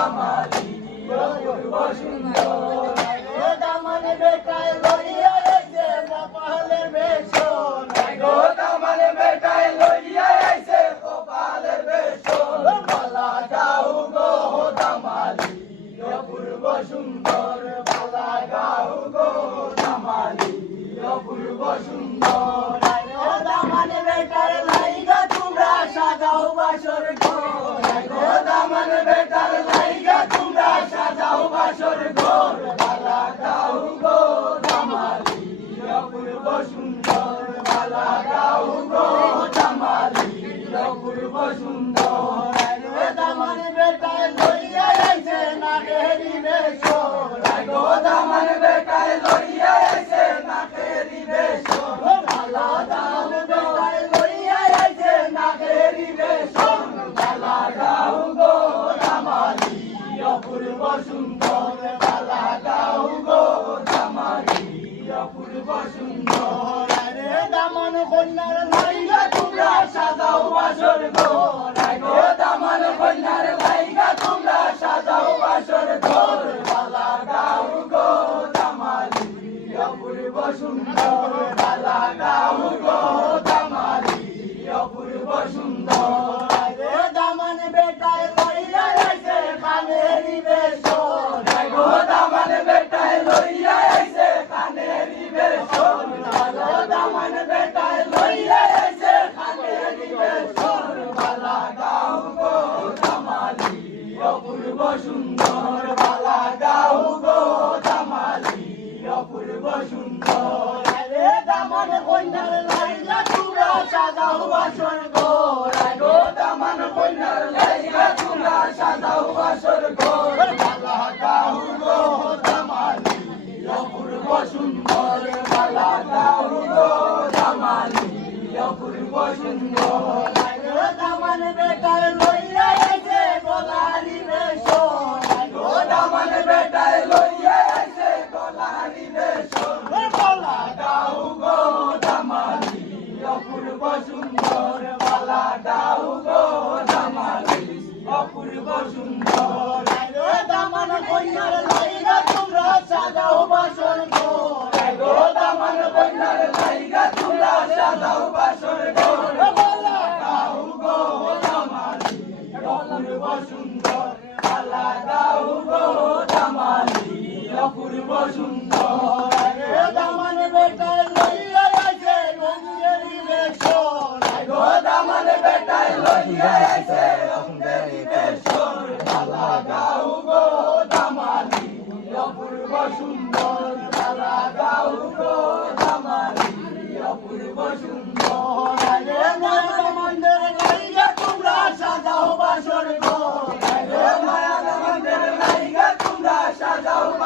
chama. বাসর ঘর, বালা go গো জামালি। অপূর্ব সুন্দর বালা গাউ গো জামালি। অপূর্ব সুন্দর দামান বেটায় লইয়া আইছে না হেরি বেশ গো দামান বেটায় লইয়া আইছে না হেরি বেশ বালা গাউ বেটায় লইয়া আইছে না হেরি বেশ বালা গাউ গো জামালি অপূর্ব সুন্দর অপূর্ব সুন্দর বালা দাও গো দামালি অপূর্ব সুন্দর রে দামান কন্যার লাইলা তুরা সাজাও বাসর ঘর। গো দামান কন্যার লাইলা তুরা সাজাও বাসর ঘর। বালা দাও গো দামালি অপূর্ব সুন্দর বালা দাও গো দামালি অপূর্ব সুন্দর অপূর্ব সুন্দর আলাদা উগো দামালি অপূর্ব সুন্দর দামান বেটা লইয়া আছে রঙেরি বেশ গো দামান বেটা লইয়া আছে রঙেরি বেশ আলাদা উগো দামালি অপূর্ব সুন্দর আলাদা উগো দামালি অপূর্ব সুন্দর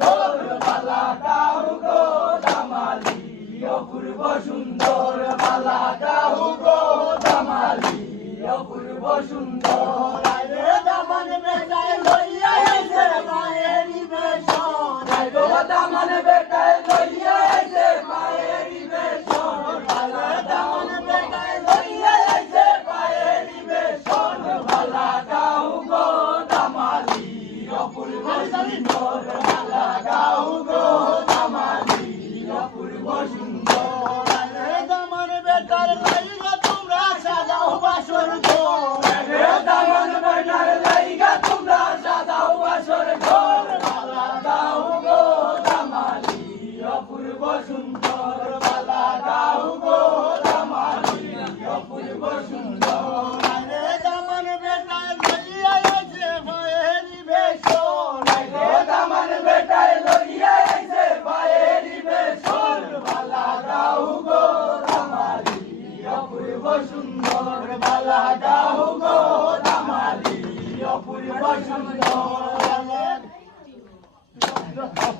Oh. Bang!